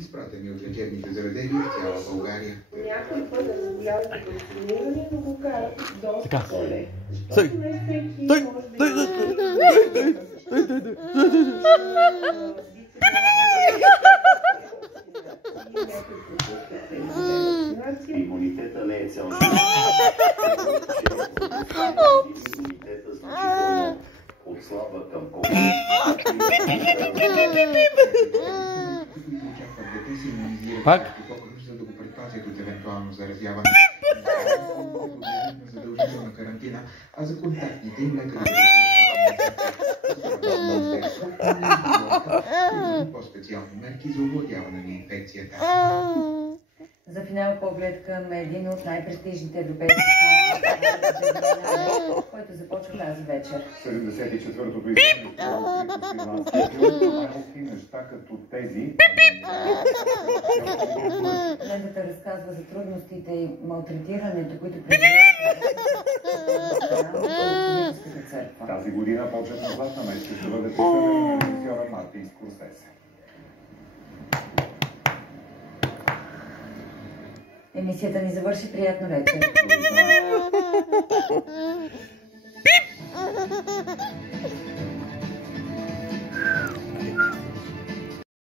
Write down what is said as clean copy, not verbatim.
изпратени от лечебните заведения в цяла България. Някой път да заболяват от вакциниране, но го карат доста по-леко. Защото не всеки може да Имунитета не е цял живот. Имунитета значително отслабва към Пак? За да го предпазят от евентуално заразяване. Задължителна карантина, а за контактните им лекари по-специални мерки за овладяване на инфекцията. За финал поглед към един от най-престижните европейски който започва тази вечер. 74-то издание малки неща като тези. Лентата разказва за трудностите и малтретирането, които преживяват в църква. Тази година почетна златна мечка ще бъде посъдена на режисьора Мартин Скорсезе. Емисията ни завърши. Приятна вечер.